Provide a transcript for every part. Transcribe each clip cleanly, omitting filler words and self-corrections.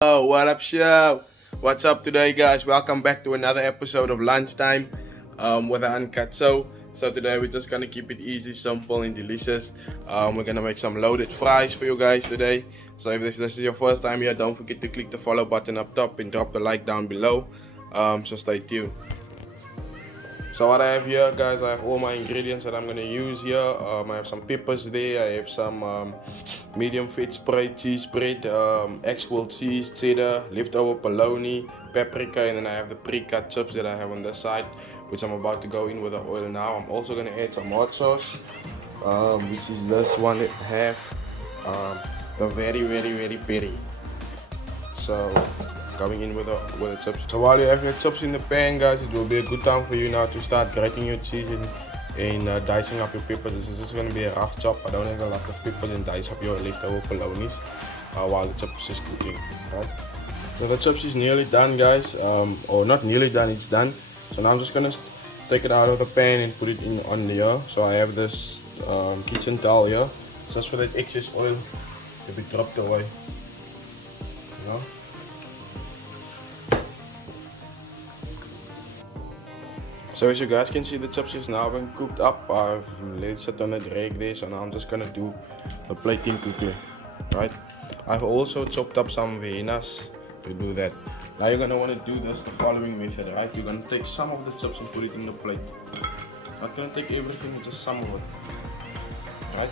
Oh, what up, show? What's up today, guys? Welcome back to another episode of Lunchtime with an uncut. So today we're just gonna keep it easy, simple, and delicious. We're gonna make some loaded fries for you guys today. So if this is your first time here, don't forget to click the follow button up top and drop the like down below. So stay tuned. So what I have here, guys, I have all my ingredients that I'm gonna use here. I have some peppers there. I have some medium fat spread, cheese spread, aswell cheese, cheddar, leftover bologna, paprika, and then I have the pre-cut chips that I have on this side, which I'm about to go in with the oil now. I'm also gonna add some hot sauce, which is this one that have the very peri. So going in with the chips. So while you have your chips in the pan, guys, it will be a good time for you now to start grating your cheese and dicing up your peppers. This is just going to be a rough chop. I don't have a lot of peppers, and dice up your leftover bologna while the chips is cooking. Right? So the chips is nearly done, guys, or not nearly done, it's done. So now I'm just going to take it out of the pan and put it in on here. So I have this kitchen towel here, just for that excess oil to be dropped away. You know? So as you guys can see, the chips is now been cooked up. I've let it sit on the rag there, so now I'm just gonna do the plating quickly, right? I've also chopped up some venas to do that. Now you're gonna want to do this the following method, right? You're gonna take some of the chips and put it in the plate. Not gonna take everything, just some of it, right?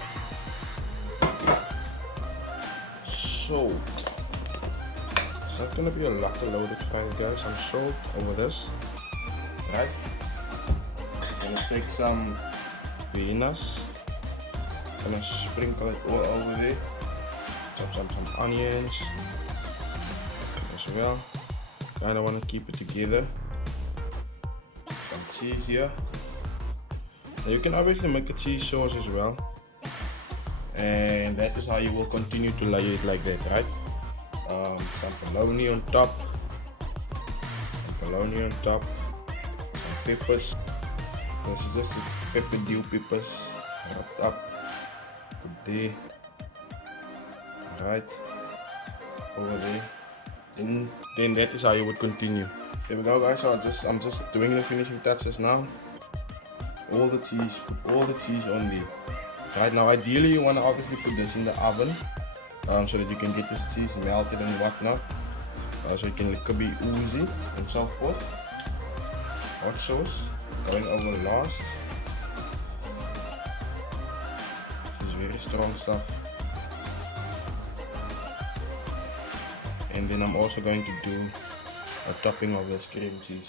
Salt. It's not gonna be a lot of loaded fries, guys. Some salt over this, right? Gonna take some peanuts, gonna sprinkle it all over there. Chop some onions as well. Kinda wanna keep it together. Some cheese here. Now you can obviously make a cheese sauce as well, and that is how you will continue to lay it like that, right? Some bologna on top, some peppers. This is just the pepper dew peppers wrapped up there, right over there. And then that is how you would continue. There we go, guys. So I'm just doing the finishing touches now. All the cheese on there. Right now, ideally you want to obviously put this in the oven, so that you can get this cheese melted and whatnot, so it can be oozy and so forth. Hot sauce going over last. This is very strong stuff. And then I'm also going to do a topping of this cream cheese.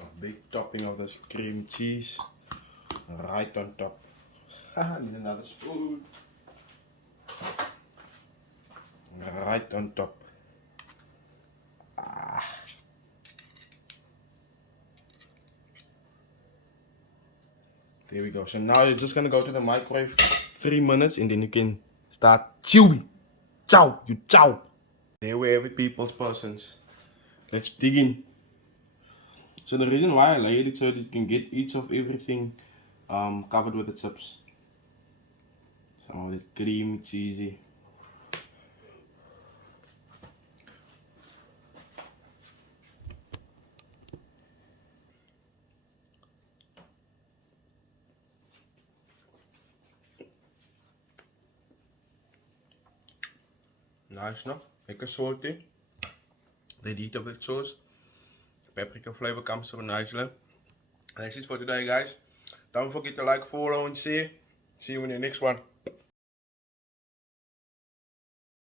A big topping of this cream cheese right on top. I need another spoon. Right on top. There we go. So now you're just gonna go to the microwave 3 minutes, and then you can start chewing. Chow, you chow. There we have it, people's persons. Let's dig in. So the reason why I laid it so that you can get each of everything covered with the chips. Some of this creamy, cheesy. Nice, no? Lekker salty. The heat of the sauce. Paprika flavor comes through nicely. That's it for today, guys. Don't forget to like, follow, and share. See you in the next one.